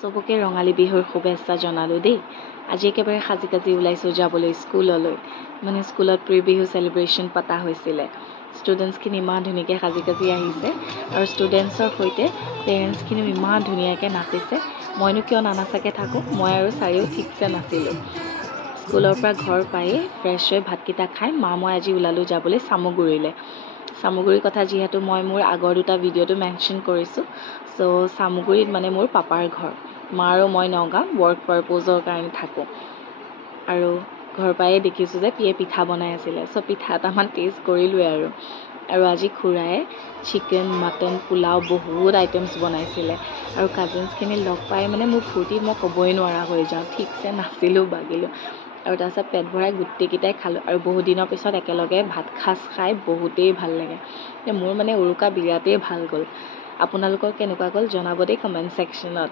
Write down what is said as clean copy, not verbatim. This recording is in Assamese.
চবকে ৰঙালী বিহুৰ শুভেচ্ছা জনালোঁ দেই। আজি একেবাৰে সাজি কাজি ওলাইছোঁ যাবলৈ স্কুললৈ। মানে স্কুলত প্ৰি বিহু চেলিব্ৰেশ্যন পতা হৈছিলে। ষ্টুডেণ্টছখিনি ইমান ধুনীয়াকৈ সাজি কাজি আহিছে আৰু ষ্টুডেণ্টছৰ সৈতে পেৰেণ্টছখিনিও ইমান ধুনীয়াকৈ নাচিছে। মইনো কিয় নানাচাকৈ থাকোঁ, মই আৰু চাৰিও ঠিকছে নাচিলোঁ। স্কুলৰ পৰা ঘৰ পায়েই ফ্ৰেছ হৈ ভাতকেইটা খাই মই আজি ওলালোঁ যাবলৈ চামগুৰিলৈ। চামগুৰিৰ কথা যিহেতু মই মোৰ আগৰ দুটা ভিডিঅ'টো মেনশ্যন কৰিছোঁ, চ' চামগুৰিত মানে মোৰ পাপাৰ ঘৰ। মা আৰু মই নগাঁও ৱৰ্ক পাৰপ'জৰ কাৰণে থাকোঁ। আৰু ঘৰ পায়েই দেখিছোঁ যে পিয়ে পিঠা বনাই আছিলে, চ' পিঠা এটামান টেষ্ট কৰিলোৱে আৰু আজি খুৰাই চিকেন, মাটন, পোলাও বহুত আইটেমছ বনাইছিলে। আৰু কাজিনছখিনি লগ পাই মানে মোৰ ফূৰ্তিত মই ক'বই নোৱাৰা হৈ যাওঁ, ঠিকছে নাচিলোঁ বাগিলোঁ। আৰু তাৰপিছত পেট ভৰাই গোটেইকেইটাই খালোঁ আৰু বহুত দিনৰ পিছত একেলগে ভাত সাজ খাই বহুতেই ভাল লাগে। মোৰ মানে উৰুকা বিৰাটেই ভাল গ'ল। আপোনালোকৰ কেনেকুৱা গ'ল জনাব দেই কমেণ্ট ছেকশ্যনত।